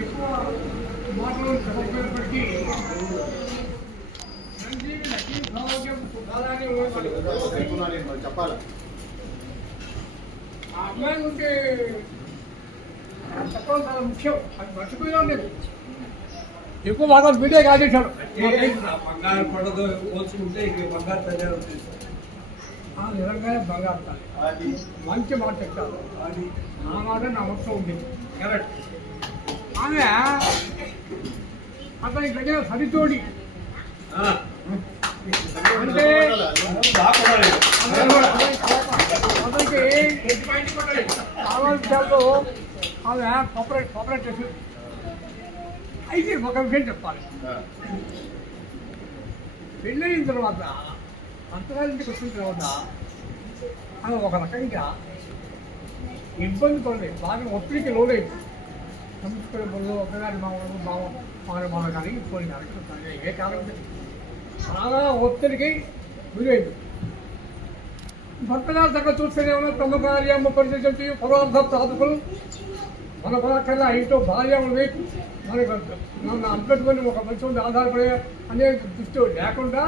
ఎక్కువ మాటలు చెప్పకపోయినప్పటికీ చెప్పాలి. ఆ అమ్మాయి ఉంటే చెప్పడం చాలా ముఖ్యం. అది మర్చిపోయినా ఉండేది. ఎక్కువ మాత్రం మీడియా కాదేశాడు. బంగారు పడతో పోల్చుకుంటే ఇక బంగారు తయారు నిజంగానే బంగారు అది మంచి మాట చెప్తారు. అది ఆ మాట నా మొత్తం ఉండేది. కరెక్ట్. ఆమె అతని దగ్గర సరితోడి అంటే అతనికి చాలా విషయాల్లో ఆమె కోఆపరేట్ చేసి అయితే ఒక విషయం చెప్పాలి. పెళ్ళయిన తర్వాత అంతరాలింటికి వచ్చిన తర్వాత ఆమె ఒక రకంగా ఇబ్బంది పడలేదు. బాగా ఒత్తిడికి లోలేదు. సంస్కృతి బదులు ఒకగారి మామ కానీ ఇంకోటి కానీ ఏ కాలం చాలా ఒత్తిడికి గురైంది. భర్తగారి దగ్గర చూస్తేనే ఉన్న తమ కార్యమ్మ పరిచయం పదార్థ సాధకులు మన పదార్థంగా ఇంట్లో భార్యలు వేపు మనకు నన్ను అంపెట్టుకొని ఒక మంచి ఆధారపడే అనే దృష్టి లేకుండా